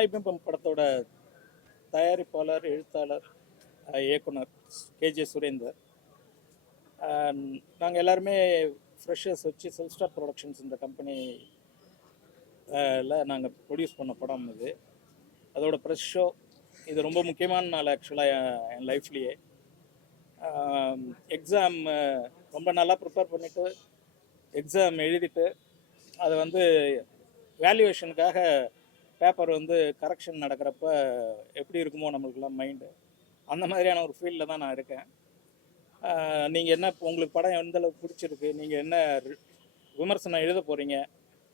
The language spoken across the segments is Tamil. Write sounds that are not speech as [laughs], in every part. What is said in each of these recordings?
மாய்பிம்பம் படத்தோட தயாரிப்பாளர் எழுத்தாளர் இயக்குனர் கேஜே சுரேந்தர். நாங்கள் எல்லாருமே ஃப்ரெஷர்ஸ் வச்சு செல்ஸ்டார் ப்ரொடக்ஷன்ஸ் இந்த கம்பெனி ல நாங்கள் ப்ரொடியூஸ் பண்ண படம் இது. அதோட ப்ரெஷ் ஷோ இது ரொம்ப முக்கியமான நாள் ஆக்சுவலாக என் லைஃப்லேயே எக்ஸாம் ரொம்ப நல்லா ப்ரிப்பேர் பண்ணிவிட்டு எக்ஸாம் எழுதிட்டு அதை வந்து வேல்யூவேஷனுக்காக பேப்பர் வந்து கரெக்ஷன் நடக்கிறப்ப எப்படி இருக்குமோ நம்மளுக்கெல்லாம் மைண்டு அந்த மாதிரியான ஒரு ஃபீல்டில் தான் நான் இருக்கேன். நீங்கள் என்ன உங்களுக்கு படம் எந்த அளவுக்கு பிடிச்சிருக்கு நீங்கள் என்ன விமர்சனம் எழுத போகிறீங்க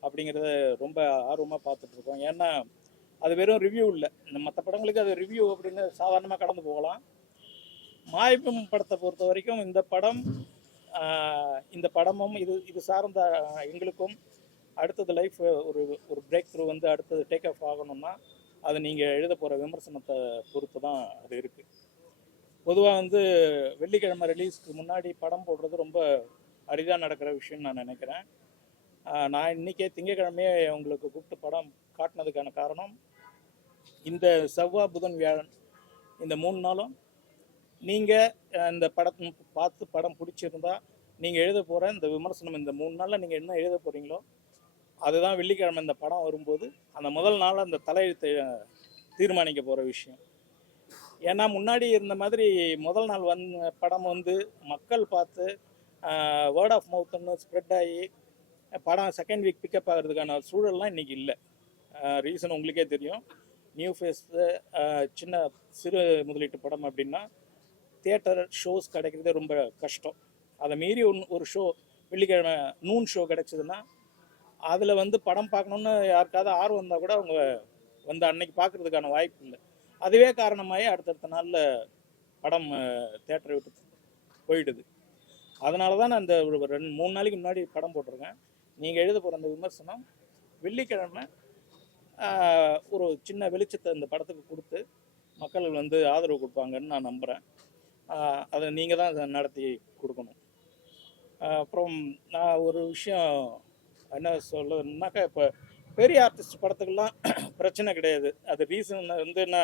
அப்படிங்கிறத ரொம்ப ஆர்வமாக பார்த்துட்ருக்கோம் ஏன்னா அது வெறும் ரிவ்யூ இல்லை. இந்த மற்ற படங்களுக்கு அது ரிவ்யூ அப்படின்னு சாதாரணமாக கடந்து போகலாம். மாயப்பம் படத்தை பொறுத்த வரைக்கும் இந்த படம் இந்த படமும் இது இது சார்ந்த எங்களுக்கும் அடுத்தது லைஃப் ஒரு ஒரு பிரேக் த்ரூ வந்து அடுத்தது டேக் ஆஃப் ஆகணும்னா அது நீங்கள் எழுத போகிற விமர்சனத்தை பொறுத்து தான் அது இருக்குது பொதுவாக வந்து வெள்ளிக்கிழமை ரிலீஸ்க்கு முன்னாடி படம் போடுறது ரொம்ப அரிதாக நடக்கிற விஷயம்னு நான் நினைக்கிறேன். நான் இன்றைக்கே திங்கக்கிழமையே உங்களுக்கு கூப்பிட்டு படம் காட்டினதுக்கான காரணம் இந்த செவ்வாய் புதன் வியாழன் இந்த மூணு நாளும் நீங்கள் இந்த படத்தை பார்த்து படம் பிடிச்சிருந்தா நீங்கள் எழுத போகிற இந்த விமர்சனம் இந்த மூணு நாளில் நீங்கள் என்ன எழுத போகிறீங்களோ அதுதான் வெள்ளிக்கிழமை இந்த படம் வரும்போது அந்த முதல் நாள் அந்த தலையெழுத்தை தீர்மானிக்க போகிற விஷயம். ஏன்னா முன்னாடி இருந்த மாதிரி முதல் நாள் வந் படம் வந்து மக்கள் பார்த்து வேர்ட் ஆஃப் மவுத்துன்னு ஸ்ப்ரெட் ஆகி படம் செகண்ட் வீக் பிக்கப் ஆகிறதுக்கான சூழல்லாம் இன்றைக்கி இல்லை. ரீசன் உங்களுக்கே தெரியும். நியூ ஃபேஸு சின்ன சிறு முதலீட்டு படம் அப்படின்னா தியேட்டர் ஷோஸ் கிடைக்கிறதே ரொம்ப கஷ்டம். அதை மீறி ஒன் ஒரு ஷோ வெள்ளிக்கிழமை நூன் ஷோ கிடைச்சதுன்னா அதில் வந்து படம் பார்க்கணுன்னு யாருக்காவது ஆர்வம் இருந்தால் கூட அவங்க வந்து அன்னைக்கு பார்க்கறதுக்கான வாய்ப்பு இல்லை அதுவே காரணமாகி அடுத்தடுத்த நாளில் படம் தேட்டரை விட்டு போயிடுது. அதனால தான் நான் இந்த ஒரு ரெண்டு மூணு நாளைக்கு முன்னாடி படம் போட்டிருக்கேன். நீங்கள் எழுத போகிற அந்த விமர்சனம் வெள்ளிக்கிழமை ஒரு சின்ன வெளிச்சத்தை இந்த படத்துக்கு கொடுத்து மக்கள் வந்து ஆதரவு கொடுப்பாங்கன்னு நான் நம்புகிறேன் அதை நீங்கள் தான் அதை நடத்தி கொடுக்கணும். அப்புறம் நான் ஒரு விஷயம் என்ன சொல்லணுன்னாக்கா இப்போ பெரிய ஆர்டிஸ்ட் படத்துக்கெல்லாம் [clears throat] பிரச்சனை கிடையாது. அது ரீசன் வந்து என்ன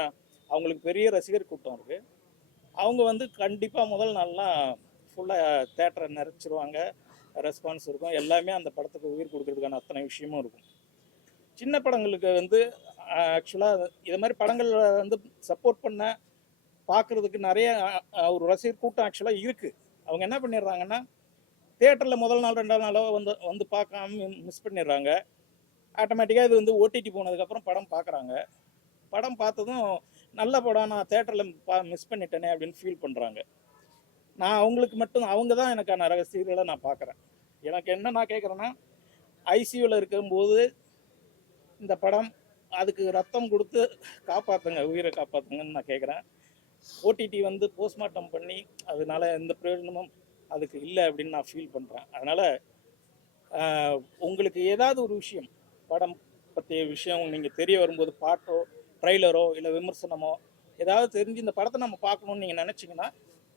அவங்களுக்கு பெரிய ரசிகர் கூட்டம் இருக்குது அவங்க வந்து கண்டிப்பாக முதல் நாள்லாம் ஃபுல்லாக தேட்டரை நிறைச்சிருவாங்க ரெஸ்பான்ஸ் இருக்கும். எல்லாமே அந்த படத்துக்கு உயிர் கொடுக்கறதுக்கான அத்தனை விஷயமும் இருக்கும். சின்ன படங்களுக்கு வந்து ஆக்சுவலாக இது மாதிரி படங்கள் வந்து சப்போர்ட் பண்ண பார்க்குறதுக்கு நிறைய ஒரு ரசிகர் கூட்டம் ஆக்சுவலாக இருக்குது அவங்க என்ன பண்ணிடுறாங்கன்னா தேட்டரில் முதல் நாள் ரெண்டாவது நாளோ வந்து வந்து பார்க்காம மிஸ் பண்ணிடுறாங்க. ஆட்டோமேட்டிக்காக இது வந்து ஓடிடி போனதுக்கப்புறம் படம் பார்க்குறாங்க. படம் பார்த்ததும் நல்ல படம் நான் தேட்டரில் பா மிஸ் பண்ணிட்டேனே அப்படின்னு ஃபீல் பண்ணுறாங்க நான் அவங்களுக்கு மட்டும் அவங்க தான் எனக்கான ரகசியங்களை நான் பார்க்குறேன். எனக்கு என்ன நான் கேட்குறேன்னா ஐசியூவில் இருக்கும்போது இந்த படம் அதுக்கு ரத்தம் கொடுத்து காப்பாற்றுங்க உயிரை காப்பாற்றுங்கன்னு நான் கேட்குறேன். ஓடிடி வந்து போஸ்ட்மார்ட்டம் பண்ணி அதனால எந்த பிரயோஜனமும் அதுக்கு இல்லை அப்படின்னு நான் ஃபீல் பண்ணுறேன் அதனால் உங்களுக்கு ஏதாவது ஒரு விஷயம் படம் பற்றிய விஷயம் நீங்கள் தெரிய வரும்போது பாட்டோ ட்ரைலரோ இல்லை விமர்சனமோ ஏதாவது தெரிஞ்சு இந்த படத்தை நம்ம பார்க்கணும்னு நீங்கள் நினச்சிங்கன்னா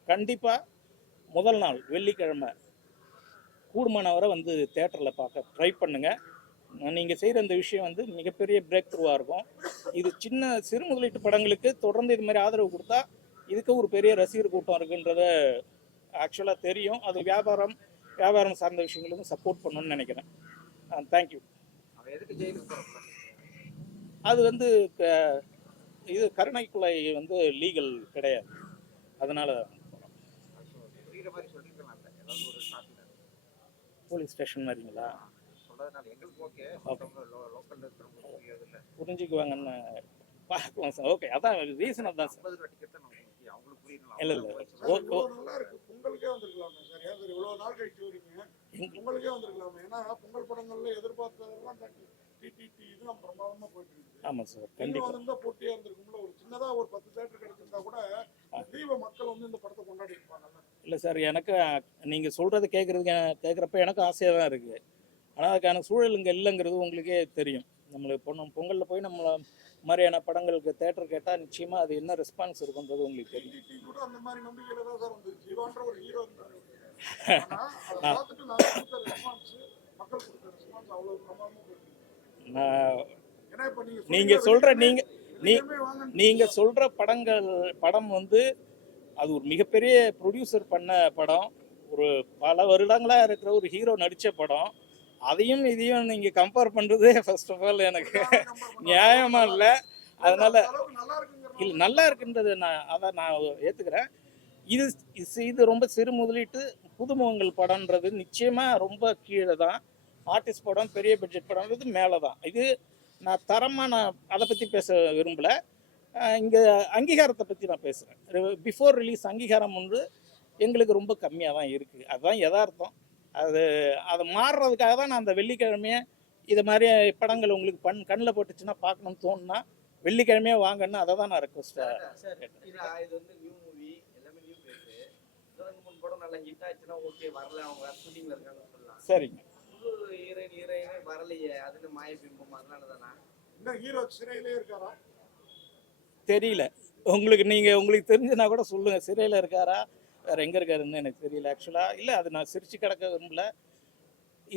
கண்டிப்பாக முதல் நாள் வெள்ளிக்கிழமை கூடுமானவரை வந்து தேட்டரில் பார்க்க ட்ரை பண்ணுங்கள் நீங்கள் செய்கிற இந்த விஷயம் வந்து மிகப்பெரிய பிரேக் த்ரூவாக இருக்கும். இது சின்ன சிறு முதலீட்டு படங்களுக்கு தொடர்ந்து இது மாதிரி ஆதரவு கொடுத்தா இதுக்கு ஒரு பெரிய ரசிகர் கூட்டம் இருக்குன்றத ஆக்சுவலாக தெரியும். அது வியாபாரம் வியாபாரம் சார்ந்த விஷயங்களுக்கும் சப்போர்ட் பண்ணணும்னு நினைக்கிறேன். தேங்க்யூ அது வந்து இது கருணைக்குலை வந்து லீகல் கிடையாது. அதனால போலீஸ் ஸ்டேஷன் மாதிரிங்களா புரிஞ்சுக்குவாங்கன்னு பார்க்கலாம் சார். ஓகே. அதான் ரீசன் அதான் சார். இல்ல, இல்ல. இருக்கு. பொங்கலுக்கே வந்திருக்கலாமே சார். ஏன் சார்? இவ்வளவு நாள் கழிச்சு வரீங்க. வந்திருக்கலாமே. ஏன்னா பொங்கல் படங்கள்ல எதிர்பார்த்ததெல்லாம் டிடிடி இதுதான் பிரமாதமா போயிட்டு இருக்கு. ஆமாம் சார் நீங்க கண்டிப்பாக வந்திருந்தா போட்டியா இருந்திருக்கும்ல. ஒரு சின்னதா ஒரு பத்து தேட்டர் கிடைச்சிருந்தா கூட தீப மக்கள் வந்து இந்த படத்தை கொண்டாடி இருப்பாங்கல்ல. இல்லை சார் எனக்கு நீங்கள் சொல்கிறது கேட்குறதுக்கு கேட்குறப்ப எனக்கு ஆசையாக தான் இருக்குது ஆனால் அதுக்கான சூழல் இங்கே இல்லைங்கிறது உங்களுக்கே தெரியும். நம்மளுக்கு பொண்ணு பொங்கலில் போய் நம்மள மாதிரியான படங்களுக்கு தேட்டர் கேட்டால் நிச்சயமாக அது என்ன ரெஸ்பான்ஸ் இருக்குன்றது உங்களுக்கு தெரியும். நாங்க [laughs] சொல்ற நீங்க நீங்க சொல்ற படங்கள் படம் வந்து அது ஒரு மிகப்பெரிய ப்ரொடியூசர் பண்ண படம். ஒரு பல வருடங்களா இருக்கிற ஒரு ஹீரோ நடிச்ச படம். அதையும் இதையும் நீங்க கம்பேர் பண்றதே ஃபர்ஸ்ட் ஆஃப் ஆல் எனக்கு நியாயமா இல்லை. அதனால இல்ல நல்லா இருக்குன்றது நான் அதான் நான் ஏத்துக்கிறேன். இது இது- ரொம்ப சிறு முதலீட்டு புதுமுகங்கள் படம்ன்றது நிச்சயமா ரொம்ப கீழே தான் ஆர்டிஸ்ட் படம் பெரிய பட்ஜெட் படம்ன்றது மேலே தான் இது நான் தரமாக நான் அதை பற்றி பேச விரும்பல. இங்க அங்கீகாரத்தை பற்றி நான் பேசுகிறேன் பிஃபோர் ரிலீஸ் அங்கீகாரம் வந்து எங்களுக்கு ரொம்ப கம்மியாக தான் இருக்குது அதுதான் யதார்த்தம். அது அது மாறுறதுக்காக தான் நான் அந்த வெள்ளிக்கிழமையே இது மாதிரி படங்கள் உங்களுக்கு பண் கண்ணில் போட்டுச்சுன்னா பார்க்கணும்னு தோணுனா வெள்ளிக்கிழமையே வாங்கன்னு அதை தான் நான் ரெக்வஸ்ட்டாக சார். இது இது வந்து நியூ மூவி எல்லாமே நியூ பேஸ் ரெண்டு மூணு படம் நல்லா ஹிட் ஆச்சுன்னா ஓகே வரல அவங்க ஷூட்டிங்ல இருக்காங்கன்னு சொல்லலாம். சரிங்க. தெரியல. உங்களுக்கு நீங்கள் உங்களுக்கு தெரிஞ்சுனா கூட சொல்லுங்கள் சிறையில் இருக்காரா? வேறு எங்கே இருக்காருன்னு எனக்கு தெரியல. ஆக்சுவலாக இல்லை அது நான் சிரிச்சு கிடக்க விரும்பல.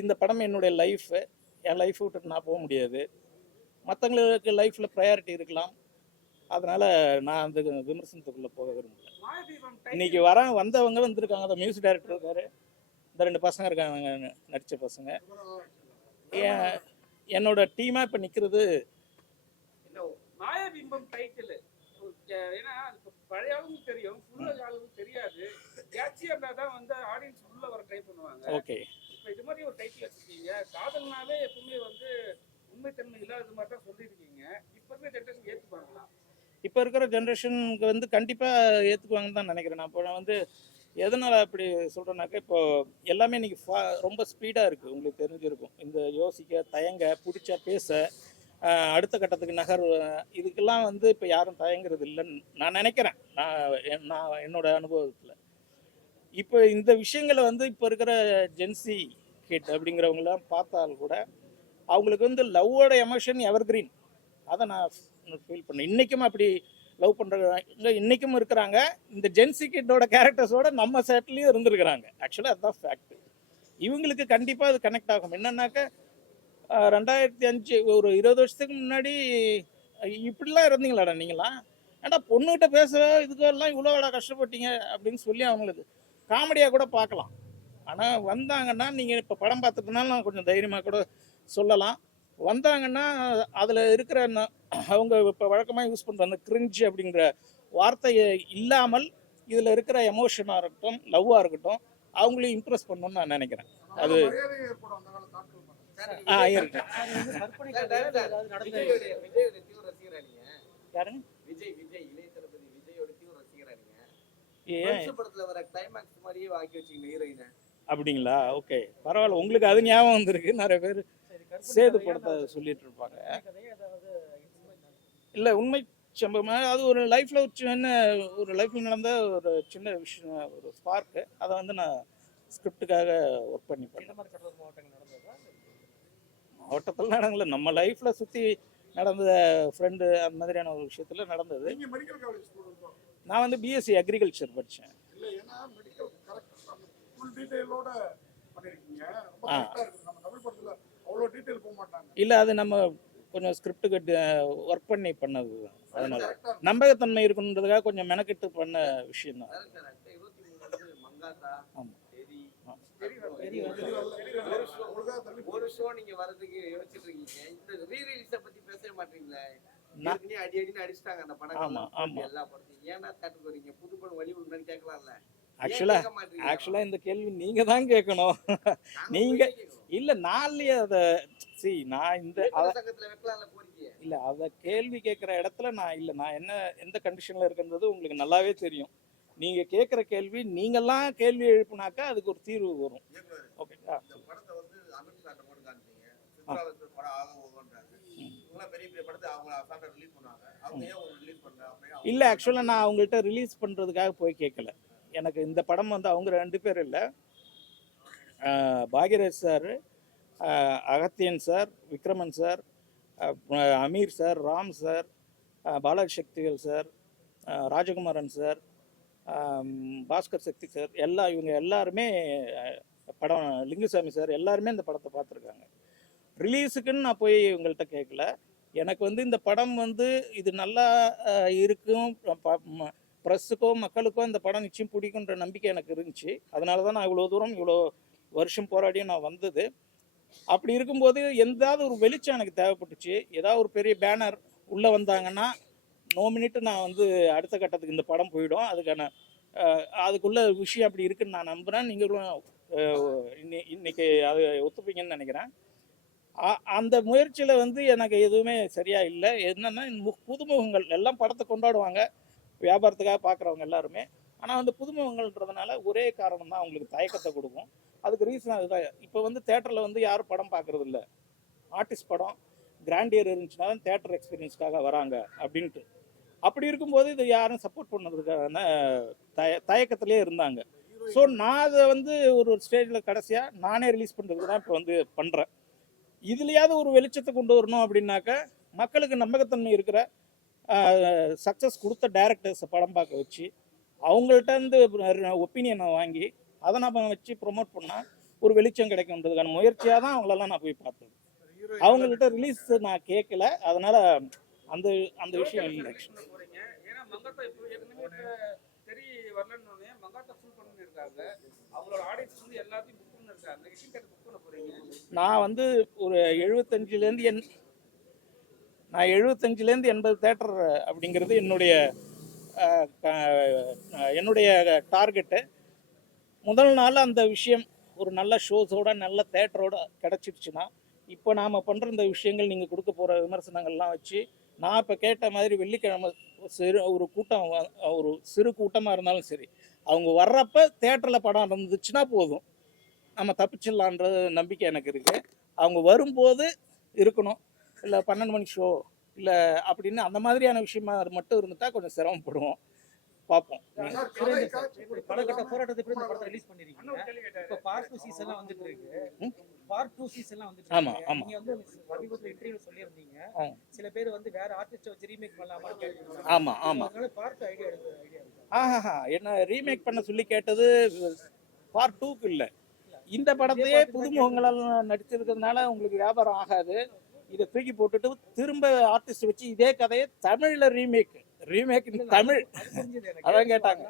இந்த படம் என்னுடைய லைஃபு என் லைஃப் விட்டுட்டு நான் போக முடியாது. மற்றவங்களுக்கு லைஃப்பில் ப்ரையாரிட்டி இருக்கலாம். அதனால் நான் அந்த விமர்சனத்துக்குள்ளே போக விரும்பல. இன்னைக்கு வர வந்தவங்க வந்திருக்காங்க. அந்த மியூசிக் டைரக்டர் இருக்காரு. இந்த ரெண்டு பசங்க இருக்காங்க நடித்த பசங்க. என்னோட டீமாக இப்போ நிற்கிறது மாயபிம்பம் டைட்டில் ஏன்னா பழைய ஆளுங்களுக்கு தெரியும் புது ஆளுங்களுக்கு தெரியாது. கேட்சியா இருந்தா தான் வந்து ஆடியன்ஸ் உள்ள வர ட்ரை பண்ணுவாங்க. ஓகே. இப்போ இது மாதிரி ஒரு டைட்டில் வச்சிருக்கீங்க. காதல்னாவே எப்பவுமே வந்து உண்மைத்தன்மை இல்லாத மாதிரி தான் சொல்லியிருக்கீங்க. இப்போ இருக்க ஜென்ரேஷன் ஏற்றுப்பாங்களா இப்போ இருக்கிற ஜென்ரேஷனுக்கு வந்து கண்டிப்பாக ஏற்றுக்குவாங்கன்னு தான் நினைக்கிறேன். நான் இப்போ நான் வந்து எதனால் அப்படி சொல்கிறேன்னாக்கா இப்போ எல்லாமே இன்னைக்கு ஃபா ரொம்ப ஸ்பீடாக இருக்குது உங்களுக்கு தெரிஞ்சிருக்கும். இந்த யோசிக்க தயங்க பிடிச்சா பேச அடுத்த கட்டத்துக்கு நகர் இதுக்கெல்லாம் வந்து இப்போ யாரும் தயங்குறது இல்லைன்னு நான் நினைக்கிறேன். நான் என்- நான் என்னோட அனுபவத்தில். இப்போ இந்த விஷயங்களை வந்து இப்போ இருக்கிற ஜென்சி கிட் அப்படிங்கிறவங்களாம் பார்த்தால் கூட அவங்களுக்கு வந்து லவ்வோட எமோஷன் எவர் கிரீன் அதை நான் ஃபீல் பண்ணேன். இன்றைக்கும் அப்படி லவ் பண்ணுறவங்க இன்றைக்கும் இருக்கிறாங்க. இந்த ஜென்சி கிட்டோட கேரக்டர்ஸோட நம்ம சேட்லேயும் இருந்திருக்கிறாங்க. ஆக்சுவலாக அதுதான் ஃபேக்ட் இவங்களுக்கு கண்டிப்பாக அது கனெக்ட் ஆகும். என்னன்னாக்க ரெண்டாயிரத்தி அஞ்சு ஒரு இருபது வருஷத்துக்கு முன்னாடி இப்படிலாம் இருந்தீங்களாடா நீங்களாம் ஏன்டா பொண்ணுகிட்ட பேச இதுக்கெல்லாம் இவ்வளோடா கஷ்டப்பட்டீங்க அப்படின்னு சொல்லி அவங்களுக்கு காமெடியாக கூட பார்க்கலாம். ஆனால் வந்தாங்கன்னா நீங்கள் இப்போ படம் பார்த்துட்டுனாலும் நான் கொஞ்சம் தைரியமாக கூட சொல்லலாம். வந்தாங்கன்னா அதில் இருக்கிற அவங்க இப்போ வழக்கமாக யூஸ் பண்ணுற அந்த கிரிஞ்சு அப்படிங்கிற வார்த்தையை இல்லாமல் இதில் இருக்கிற எமோஷனாக இருக்கட்டும் லவ்வாக இருக்கட்டும் அவங்களையும் இம்ப்ரெஸ் பண்ணணும்னு நான் நினைக்கிறேன். அது மரியாதை ஏற்படும் அந்த கால தாக்கல் பண்ண சார் ஆ இருக்கு சார், director, விஜயோடைய விஜயோட தீவிர ரசிகரா நீங்க? யாருங்க விஜய் விஜய் இளைய தளபதி விஜயோட தீவிர ரசிகரா நீங்க? ஏன் ஃப்ரெண்ட்ஸ் படத்துல வர கிளைமாக்ஸ் மாதிரியே ஆக்கி வச்சீங்க ஹீரோயினை. அப்படிங்களா? ஓகே. பரவாயில்ல உங்களுக்கு அது ஞாபகம் வந்திருக்கு. நிறைய பேர் சேது படத்தை சொல்லிட்டு இருப்பாங்க இல்லை உண்மை சம்பவமாக அது ஒரு லைஃப்பில் ஒரு சின்ன ஒரு லைஃப்பில் நடந்த ஒரு சின்ன விஷயம் ஒரு ஸ்பார்க்கு அதை வந்து நான் ஸ்கிரிப்டுக்காக ஒர்க் பண்ணி பண்ணேன் மாவட்டத்தில் நடக்கல நம்ம லைஃப்பில் சுற்றி நடந்த ஃப்ரெண்டு அந்த மாதிரியான ஒரு விஷயத்தில் நடந்தது. நான் வந்து பிஎஸ்சி அக்ரிகல்ச்சர் படித்தேன் இல்ல ஏன்னா மெடிக்கல் கரெக்டா ஃபுல் டீடைலோட பண்ணிருக்கீங்க. ரொம்ப ஆ. கரெக்டா இருக்கு. நம்ம தமிழ் படத்துல அவ்வளவு டீடைல் போக மாட்டாங்க. இல்லை அது நம்ம கொஞ்சம் ஸ்கிரிப்டுக்கு ஒர்க் பண்ணி பண்ணது. அதனால. நம்பகத்தன்மை இருக்கணுன்றதுக்காக கொஞ்சம் மெனக்கெட்டு பண்ண விஷயம் தான் டேரக்டர் ஒரு ஷோ நீங்க வரதுக்கு யோசிச்சுட்டு இருக்கீங்க இந்த ரீ ரிலீஸ பத்தி பேசவே மாட்டீங்களே? அடி அடின்னு அடிச்சிட்டாங்க அந்த படம். எல்லா படத்தையும். ஏன்னா வரீங்க புது படம் வழி கேட்கலாம்ல. ஆக்சுவலா ஆக்சுவலா இந்த கேள்வி நீங்க தான் கேட்கணும். நீங்க- இல்ல நான்லயே அதை சி நான் இந்த இல்ல அத கேள்வி கேட்குற இடத்துல நான் இல்ல நான் என்ன எந்த கண்டிஷன்ல இருக்குன்றது உங்களுக்கு நல்லாவே தெரியும். நீங்க கேட்குற கேள்வி நீங்கெல்லாம் கேள்வி எழுப்புனாக்கா அதுக்கு ஒரு தீர்வு வரும். ஓகே இல்ல ஆக்சுவலா நான் அவங்கள்ட்ட ரிலீஸ் பண்றதுக்காக போய் கேட்கல எனக்கு இந்த படம் வந்து அவங்க ரெண்டு பேர் இல்லை. Bhagyaraj sir Agathiyan sir Vikraman sir Ameer sir Ram sir Balaji சக்திகள் சார் ராஜகுமாரன் சார் பாஸ்கர் சக்தி சார் எல்லா இவங்க எல்லாருமே படம் லிங்குசாமி சார் எல்லாருமே இந்த படத்தை பார்த்துருக்காங்க. ரிலீஸுக்குன்னு நான் போய் இவங்கள்ட்ட கேட்கல எனக்கு வந்து இந்த படம் வந்து இது நல்லா இருக்கும். ப்ரெஸ்ஸுக்கோ மக்களுக்கோ இந்த படம் நிச்சயம் பிடிக்குன்ற நம்பிக்கை எனக்கு இருந்துச்சு. அதனால தான் நான் இவ்வளோ தூரம் இவ்வளோ வருஷம் போராடியும் நான் வந்தது. அப்படி இருக்கும்போது எந்தாவது ஒரு வெளிச்சம் எனக்கு தேவைப்பட்டுச்சு. ஏதாவது ஒரு பெரிய பேனர் உள்ளே வந்தாங்கன்னா நோ மினிட் நான் வந்து அடுத்த கட்டத்துக்கு இந்த படம் போயிடும். அதுக்கான அதுக்குள்ள விஷயம் அப்படி இருக்குன்னு நான் நம்புகிறேன் நீங்களும் இன்னி இன்னைக்கு அது ஒத்துப்பீங்கன்னு நினைக்கிறேன். அந்த முயற்சியில் வந்து எனக்கு எதுவுமே சரியா இல்லை. என்னன்னா மு- புதுமுகங்கள் எல்லாம் படத்தை கொண்டாடுவாங்க. வியாபாரத்துக்காக பார்க்குறவங்க எல்லாருமே. ஆனால் வந்து புதுமுகங்கள்ன்றதுனால ஒரே காரணம் தான் அவங்களுக்கு தயக்கத்தை கொடுக்கும். அதுக்கு ரீசன் அதுதான். இப்போ வந்து தேட்டரில் வந்து யாரும் படம் பார்க்கறது இல்லை ஆர்டிஸ்ட் படம் கிராண்டியர் இருந்துச்சுன்னா தான் தேட்டர் எக்ஸ்பீரியன்ஸ்க்காக வராங்க. அப்படின்ட்டு. அப்படி இருக்கும்போது இதை யாரும் சப்போர்ட் பண்ணதுக்கான தய தயக்கத்திலே இருந்தாங்க. ஸோ நான் அதை வந்து ஒரு ஒரு ஸ்டேஜில் கடைசியாக நானே ரிலீஸ் பண்ணுறதுக்கு தான் இப்போ வந்து பண்ணுறேன் இதுலையாவது ஒரு வெளிச்சத்தை கொண்டு வரணும் அப்படின்னாக்க மக்களுக்கு நம்பகத்தன்மை இருக்கிற சக்ஸஸ் கொடுத்த டேரக்டர்ஸை படம் பார்க்க வச்சு அவங்கள்ட்ட இருந்து ஒப்பீனியனை வாங்கி அதை நம்ம வச்சு ப்ரொமோட் பண்ணால் ஒரு வெளிச்சம் கிடைக்குன்றதுக்கான முயற்சியாக தான் அவங்களெல்லாம் நான் போய் பார்த்தேன் அவங்கள்ட்ட ரிலீஸ் நான் கேட்கல. அதனால் அந்த அந்த விஷயம் இல்லை நான் வந்து ஒரு எழுபத்தஞ்சிலேருந்து என் நான் எழுபத்தஞ்சிலேருந்து எண்பது தேட்டர் அப்படிங்கிறது என்னுடைய என்னுடைய டார்கெட்டு முதல் நாள் அந்த விஷயம் ஒரு நல்ல ஷோஸோட நல்ல தேட்டரோட கிடச்சிருச்சுன்னா இப்போ நாம் பண்ணுற இந்த விஷயங்கள் நீங்கள் கொடுக்க போகிற விமர்சனங்கள்லாம் வச்சு நான் இப்போ கேட்ட மாதிரி வெள்ளிக்கிழமை சிறு ஒரு கூட்டம் ஒரு சிறு கூட்டமாக இருந்தாலும் சரி அவங்க வர்றப்ப தேட்டரில் படம் இருந்துச்சுன்னா போதும். நம்ம தப்பிச்சிடலான்ற நம்பிக்கை எனக்கு இருக்குது அவங்க வரும்போது இருக்கணும். இல்லை பன்னெண்டு மணி ஷோ இல்லை அப்படின்னு அந்த மாதிரியான விஷயமா மட்டும் இருந்துட்டா கொஞ்சம் சிரமப்படுவோம். பார்ப்போம். பலகட்ட போராட்டத்தை ரிலீஸ் பண்ணிருக்கீங்க? இப்ப டூ சீசன்லாம் வந்துட்டு இருக்கு? பார்ட் டூ சீசன்லாம் வந்துட்டு ஆமா, ஆமா. நீங்க வந்து சமீபத்துல இன்டர்வியூ சொல்லியிருந்தீங்க. சில பேர் வந்து வேற ஆர்டிஸ்ட வச்சு ரீமேக் பண்ணலாமான்னு கேட்டாங்க ஆமாம் ஆமாம் அதனால பார்ட் ஐடியா எடுக்கிற ஐடியா ஆஹா என்ன ரீமேக் பண்ண சொல்லி கேட்டது பார்ட் டூக்கு இல்லை. இந்த படத்தையே புதுமுகங்களெல்லாம் நடிச்சிருக்கிறதுனால உங்களுக்கு வியாபாரம் ஆகாது. இதை தூக்கி போட்டுட்டு திரும்ப ஆர்டிஸ்ட் வச்சு இதே கதையை தமிழில் ரீமேக் ரீமேக் தமிழ். அதான் கேட்டாங்க.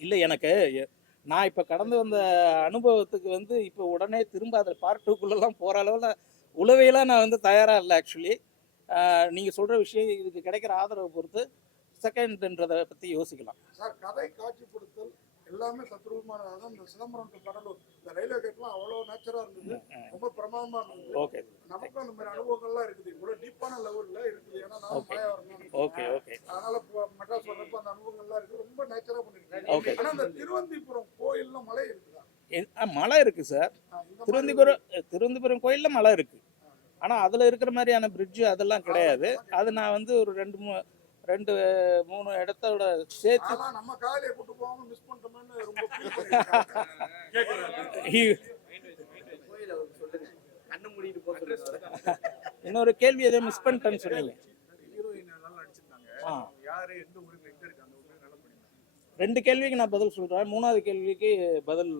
இல்லை எனக்கு நான் இப்போ கடந்து வந்த அனுபவத்துக்கு வந்து இப்போ உடனே திரும்ப அதில் பார்ட் டூக்குள்ளெல்லாம் போகிற அளவில் உளவையெல்லாம் நான் வந்து தயாராக இல்லை ஆக்சுவலி நீங்கள் சொல்கிற விஷயம் இதுக்கு கிடைக்கிற ஆதரவை பொறுத்து செகண்ட்ன்றதை பற்றி யோசிக்கலாம். சார் கதை காட்சிப்படுத்தல் எல்லாமே தத்ரூபமான அதாவது இந்த சிதம்பரம் to கடலூர். இந்த ரயில்வே கேட்லாம் அவ்வளோ நேச்சரா இருந்தது. ரொம்ப பிரமாதமா இருந்தது. ஓகே நமக்கும் அந்த மாதிரி அனுபவங்கள்லாம் இருக்குது. இவ்வளோ டீப்பான லெவல்ல இருக்குது. ஏன்னா நான் Okay. மாயாவரம் ஓகே ஓகே அதனால இப்போ மெட்ராஸ் வர்றப்ப அந்த அனுபவங்கள்லாம் இருக்குது. ரொம்ப நேச்சரா Okay. பண்ணிருக்காங்க ஆனா அந்த திருவந்திபுரம் கோயில்ல மலை இருக்குதா? மலை இருக்குது சார் திருவந்திபுரம் திருவந்திபுரம் கோயிலில் மலை இருக்குது ஆனால் அதில் இருக்கிற மாதிரியான பிரிட்ஜு அதெல்லாம் கிடையாது. அது நான் வந்து ஒரு ரெண்டு மூ ரெண்டு மூணு இடத்தோட சேர்த்து நம்ம காலையை கூட்டு போகாம மிஸ் பண்ணிட்டோம்னு ரொம்ப [laughs] இன்னொரு கேள்வி எதுவும் மிஸ் பண்ணிட்டேன்னு சொன்னீங்க ரெண்டு கேள்விக்கு நான் பதில் சொல்கிறேன் மூணாவது கேள்விக்கு பதில்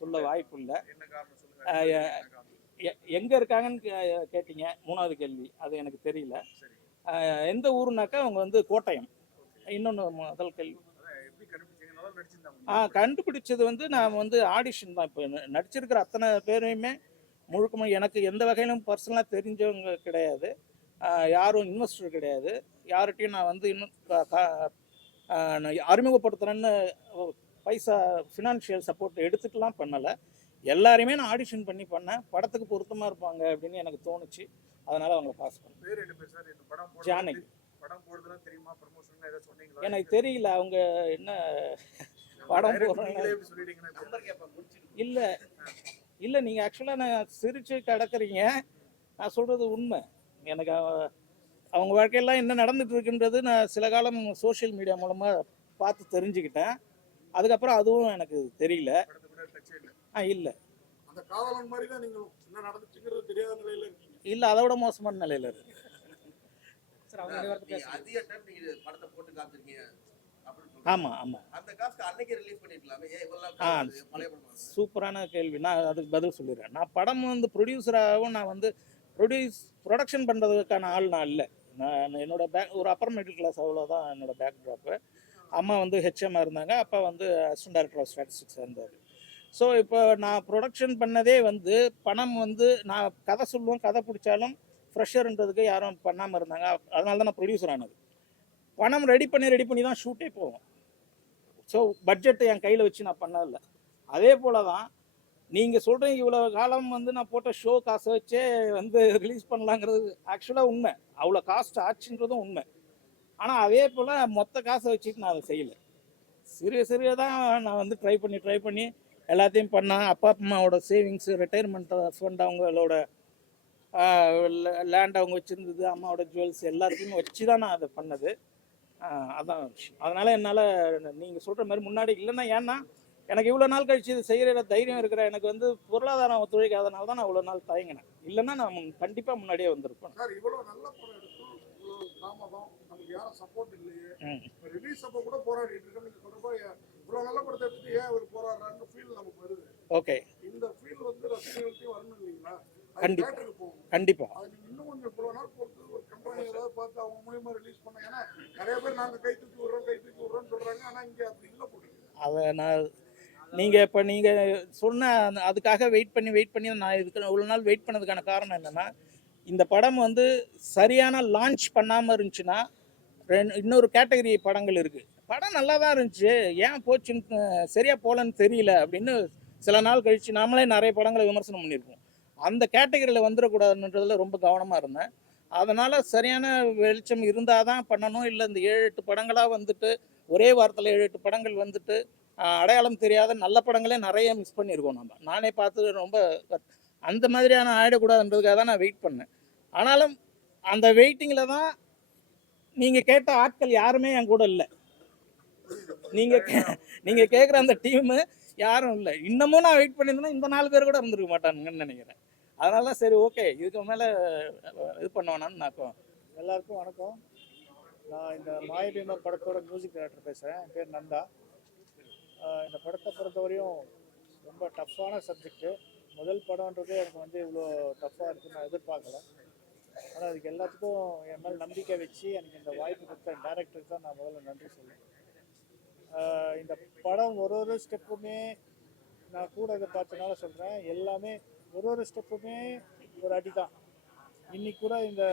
சொல்ல வாய்ப்பு இல்லை? எங்கே இருக்காங்கன்னு கேட்டீங்க. மூணாவது கேள்வி. அது எனக்கு தெரியல. எந்த ஊருனாக்கா அவங்க வந்து கோட்டயம். இன்னொன்று முதல் கேள்வி. எப்படி ஆ கண்டுபிடிச்சது வந்து நான் வந்து ஆடிஷன் தான். இப்போ நடிச்சிருக்கிற அத்தனை பேரையுமே முழுக்க எனக்கு எந்த வகையிலும் பர்சனலாக தெரிஞ்சவங்க கிடையாது. யாரும் இன்வெஸ்டர் கிடையாது. யார்கிட்டையும் நான் வந்து இன்னும் க- நான் அறிமுகப்படுத்துகிறேன்னு பைசா ஃபினான்ஷியல் சப்போர்ட் எடுத்துக்கலாம் பண்ணலை. எல்லாரையுமே நான் ஆடிஷன் பண்ணி பண்ணேன். படத்துக்கு பொருத்தமாக இருப்பாங்க அப்படின்னு எனக்கு தோணுச்சு. அதனால் அவங்கள பாஸ் பண்ணேன் பேர் என்ன பேர் சார்? இந்த படம் போடுறது ஜானகி. எனக்கு தெரியல. அவங்க என்ன படம் நீங்களே இல்லை. இல்லை நீங்கள் ஆக்சுவலாக நான் சிரிச்சு கிடக்குறீங்க. நான் சொல்கிறது உண்மை. எனக்கு அவ- அவங்க வாழ்க்கையெல்லாம் என்ன நடந்துட்டு இருக்குன்றது நான் சில காலம் சோஷியல் மீடியா மூலமாக பார்த்து தெரிஞ்சுக்கிட்டேன். அதுக்கப்புறம் அதுவும் எனக்கு தெரியல. ஆ இல்லை. அந்த காதலன் மாதிரி தான் நீங்க என்ன நடந்துச்சுங்கிறது தெரியாத நிலையில இருக்கீங்க. இல்லை அதை விட மோசமான நிலையில் இருக்கு. ஆமாம் ஆமாம் அந்த காசுக்கு அன்னைக்கு ரிலீஸ் பண்ணிருக்கலாமே? ஏன் இவ்வளவு ஆ. சூப்பரான கேள்வி. நான் அதுக்கு பதில் சொல்லிடுறேன். நான் படம் வந்து ப்ரொடியூசராகவும் நான் வந்து ப்ரொடியூஸ் ப்ரொடக்ஷன் பண்ணுறதுக்கான ஆள் நான் இல்லை. நான் என்னோட பேக் ஒரு அப்பர் மிடில் கிளாஸ் அவ்வளோதான் என்னோட பேக் ட்ராப்பு அம்மா வந்து ஹெச்எம்மாக இருந்தாங்க. அப்பா வந்து அசிஸ்டன்ட் டைரக்டர் ஆஃப் ஸ்டாட்டிஸ்டிக்ஸ் இருந்தார். ஸோ இப்போ நான் ப்ரொடக்ஷன் பண்ணதே வந்து பணம் வந்து நான் கதை சொல்லுவோம் கதை பிடிச்சாலும் ஃப்ரெஷர்ன்றதுக்கு யாரும் பண்ணாமல் இருந்தாங்க. அதனால தான் நான் ப்ரொடியூசர் ஆனது. பணம் ரெடி பண்ணி ரெடி பண்ணி தான் ஷூட்டே போவோம். ஸோ பட்ஜெட்டை என் கையில் வச்சு நான் பண்ணதில்ல. அதே போல தான் நீங்கள் சொல்கிறீங்க இவ்வளோ காலம் வந்து நான் போட்ட ஷோ காசை வச்சே வந்து ரிலீஸ் பண்ணலாங்கிறது ஆக்சுவலாக உண்மை. அவ்வளோ காஸ்ட் ஆச்சுன்றதும் உண்மை. ஆனால் அதே போல் மொத்த காசை வச்சுட்டு நான் அதை செய்யலை. சிறிய சிறிய தான் நான் வந்து ட்ரை பண்ணி ட்ரை பண்ணி எல்லாத்தையும் பண்ணேன் அப்பா அம்மாவோட சேவிங்ஸு ரிட்டையர்மெண்ட் ஃபண்ட் அவங்களோட லேண்ட் அவங்க வச்சுருந்தது அம்மாவோட ஜுவல்ஸ் எல்லாத்தையும் வச்சு தான் நான் அதை பண்ணது. அதான் விஷயம். அதனால் என்னால் நீங்கள் சொல்கிற மாதிரி முன்னாடி இல்லைன்னா ஏன்னா எனக்கு இவ்வளோ நாள் கழிச்சு இது செய்கிற தைரியம் இருக்கிற எனக்கு வந்து பொருளாதாரம் ஒத்துழைக்காதனால தான் நான் இவ்வளோ நாள் தயங்கினேன். இல்லைன்னா நான் கண்டிப்பாக முன்னாடியே வந்திருப்பேன். சார் இவ்வளோ நல்ல படம் எடுத்தோம் இவ்வளோ தாமதம் நமக்கு யாரும் சப்போர்ட் இல்லையே. ம். ரிலீஸ் அப்போ கூட போராடிட்டு இருக்கோம். நீங்கள் சொல்கிறப்ப இவ்வளோ நல்ல படத்தை எடுத்துட்டு ஏன் அவர் போராடுறான்னு ஃபீல் நமக்கு வருது. ஓகே இந்த ஃபீல் வந்து வரணும் இல்லைங்களா? கண்டிப்பா. தேட்டருக்கு போகும் கண்டிப்பாக அது இன்னும் கொஞ்சம் இவ்வளோ நாள் பொறுத்து ஒரு கம்பெனி ஏதாவது பார்த்து அவங்க மூலியமா ரிலீஸ் பண்ணாங்க. ஏன்னா நிறைய பேர் நாங்கள் கை தூக்கி விடுறோம் கை தூக்கி விடுறோம்னு சொல்றாங்க. ஆனால் இங்கே அப்படி இல்லை போட்டுருக்கு அதை நான் நீங்கள் இப்போ நீங்கள் சொன்ன அதுக்காக வெயிட் பண்ணி வெயிட் பண்ணி நான் இதுக்கு இவ்வளோ நாள் வெயிட் பண்ணதுக்கான காரணம் என்னென்னா இந்த படம் வந்து சரியான லான்ச் பண்ணாமல் இருந்துச்சுன்னா இன்னொரு கேட்டகரி படங்கள் இருக்குது படம் நல்லா தான் இருந்துச்சு. ஏன் போச்சுன்னு சரியாக போகலன்னு தெரியல அப்படின்னு சில நாள் கழித்து நாமளே நிறைய படங்களை விமர்சனம் பண்ணியிருக்கோம் அந்த கேட்டகரியில் வந்துடக்கூடாதுன்றதுல ரொம்ப கவனமாக இருந்தேன். அதனால் சரியான வெளிச்சம் இருந்தால் தான் பண்ணணும். இல்லை இந்த ஏழு எட்டு படங்களாக வந்துட்டு ஒரே வாரத்தில் ஏழு எட்டு படங்கள் வந்துட்டு அடையாளம் தெரியாத நல்ல படங்களே நிறைய மிஸ் பண்ணியிருக்கோம் நம்ம. நானே பார்த்து ரொம்ப அந்த மாதிரியான ஆயிடக்கூடாதுன்றதுக்காக தான் நான் வெயிட் பண்ணேன். ஆனாலும் அந்த வெயிட்டிங்கில் தான் நீங்கள் கேட்ட ஆட்கள் யாருமே என் கூட இல்லை. நீங்கள் கே நீங்கள் கேட்குற அந்த டீமு யாரும் இல்லை. இன்னமும் நான் வெயிட் பண்ணியிருந்தேன்னா இந்த நாலு பேர் கூட இருந்திருக்க மாட்டானுங்கன்னு நினைக்கிறேன். அதனால தான் சரி ஓகே இதுக்கு மேலே இது பண்ண நாக்கம் எல்லாருக்கும் வணக்கம். நான் இந்த மாயபீமர் படத்தோட மியூசிக் டைரக்டர் பேசுகிறேன் என் பேர் நந்தா. இந்த படத்தை பொறுத்தவரையும் ரொம்ப டஃப்பான சப்ஜெக்ட்டு முதல் படம்ன்றது எனக்கு வந்து இவ்வளோ டஃப்பாக இருக்குன்னு நான் எதிர்பார்க்கல. ஆனால் அதுக்கு எல்லாத்துக்கும் என் மேல் நம்பிக்கை வச்சு எனக்கு இந்த வாய்ப்பு கொடுத்த டேரக்டருக்கு தான் நான் முதல்ல நன்றி சொல்லுவேன் இந்த படம் ஒரு ஒரு ஸ்டெப்புமே நான் கூட இதை பார்த்தனால சொல்கிறேன் எல்லாமே ஒரு ஒரு ஸ்டெப்புமே ஒரு அடி தான் இன்னைக்கு கூட இந்த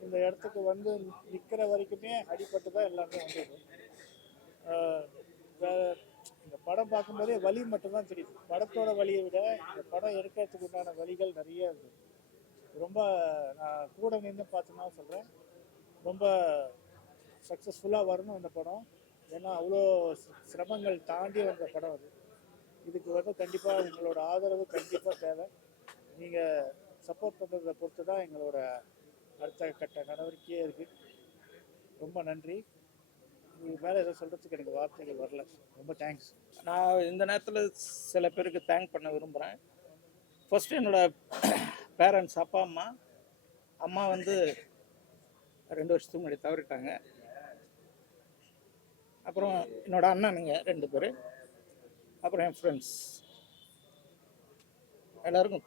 இந்த இடத்துக்கு வந்து நிற்கிற வரைக்குமே அடிப்பட்டு தான் எல்லாமே வந்தது. வே- இந்த படம் பார்க்கும்போதே வலி மட்டும்தான் தெரியுது. படத்தோட வழியை விட இந்த படம் எடுக்கிறதுக்கு உண்டான வழிகள் நிறைய இருக்குது ரொம்ப நான் கூட நின்று பார்த்தோன்னா சொல்கிறேன் ரொம்ப சக்ஸஸ்ஃபுல்லாக வரணும் இந்த படம். ஏன்னா அவ்வளோ சிரமங்கள் தாண்டி வந்த படம் அது. இதுக்கு வந்து கண்டிப்பாக உங்களோட ஆதரவு கண்டிப்பாக தேவை. நீங்கள் சப்போர்ட் பண்ணுறதை பொறுத்து தான் எங்களோட அடுத்த கட்ட நடவடிக்கையே இருக்குது ரொம்ப நன்றி. இதுக்கு மேலே எதாவது சொல்கிறதுக்கு எனக்கு வார்த்தைகள் வரல. ரொம்ப தேங்க்ஸ் நான் இந்த நேரத்தில் சில பேருக்கு தேங்க் பண்ண விரும்புகிறேன் ஃபஸ்ட்டு என்னோட பேரண்ட்ஸ் அப்பா அம்மா. அம்மா வந்து ரெண்டு வருஷத்துக்கு முன்னாடி தவறிட்டாங்க. அப்புறம் என்னோட அண்ணனுங்க ரெண்டு பேர். அப்புறம் என் ஃப்ரெண்ட்ஸ் எல்லாருக்கும்